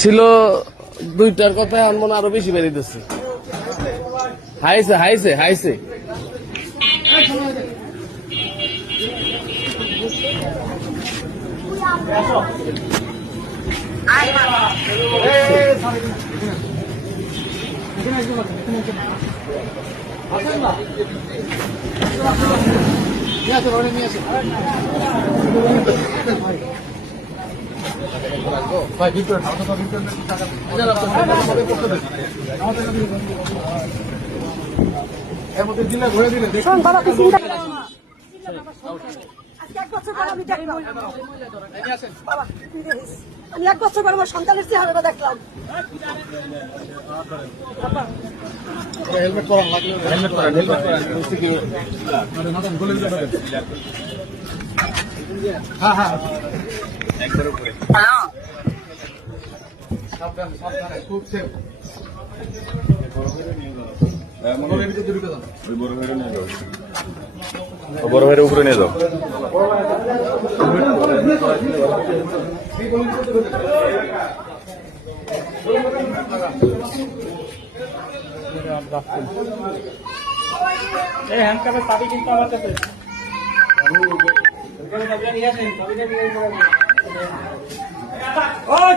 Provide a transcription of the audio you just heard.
ছিল 2টার কথায় আমার মনে আরো বেশি বেরিয়েছে। হাইছে হাইছে হাইছে আমি 1 বছর পর আমার সন্তানের চেহারা দেখলাম। হেলমেট পরান লাগলে হেলমেট পরান হ্যাঁ হ্যাঁ একবার উপরে সাবধান সাবধানে খুব সেফ। বড় ভাইয়ের উপরে নিয়ে যাও। হ্যান্ডকাপের চাবি কিন্তু আমার কাছে। ওই